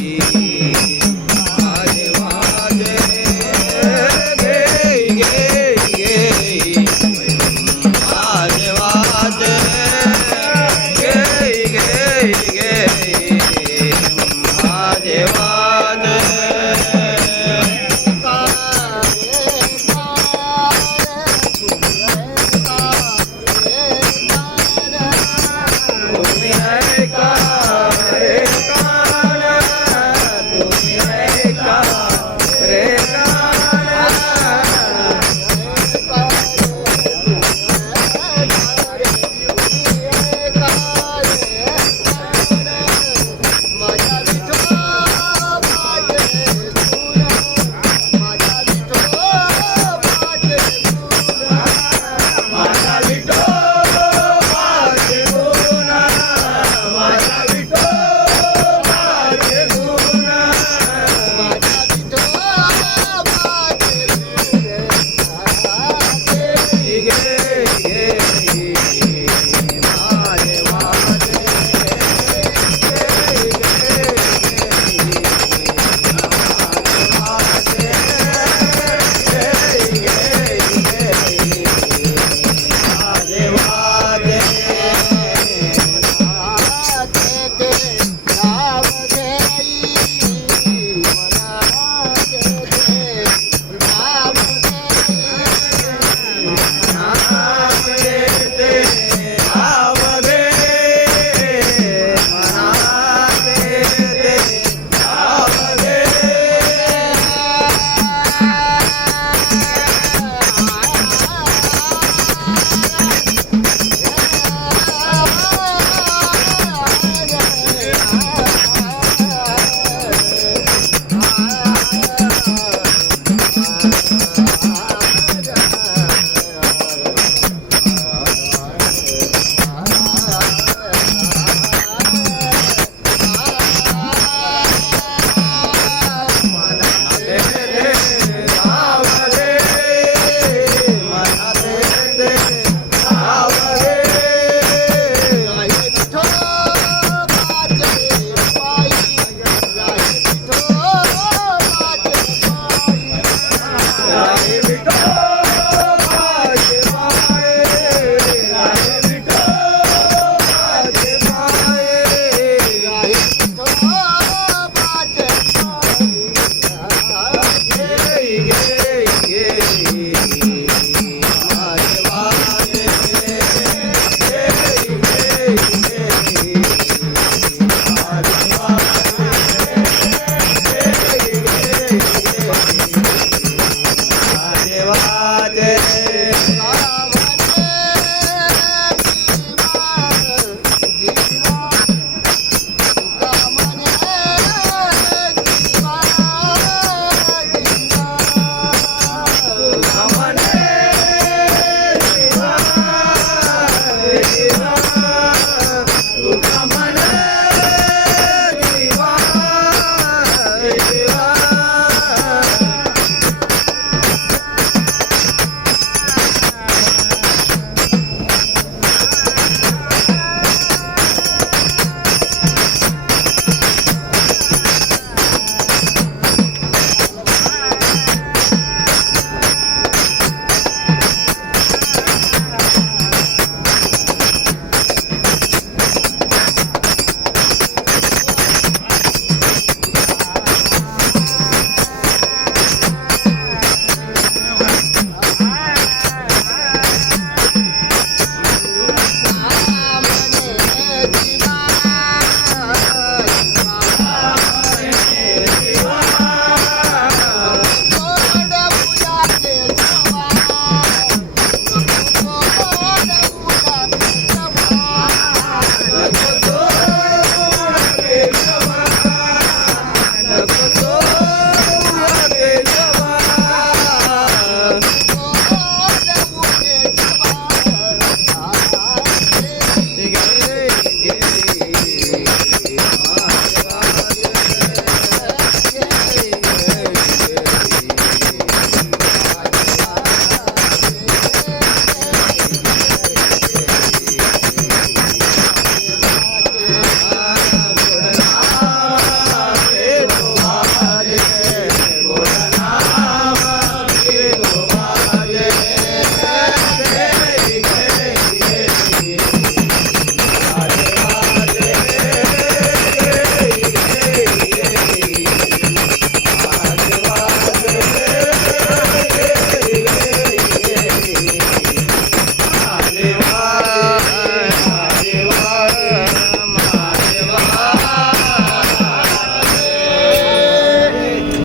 Yeah.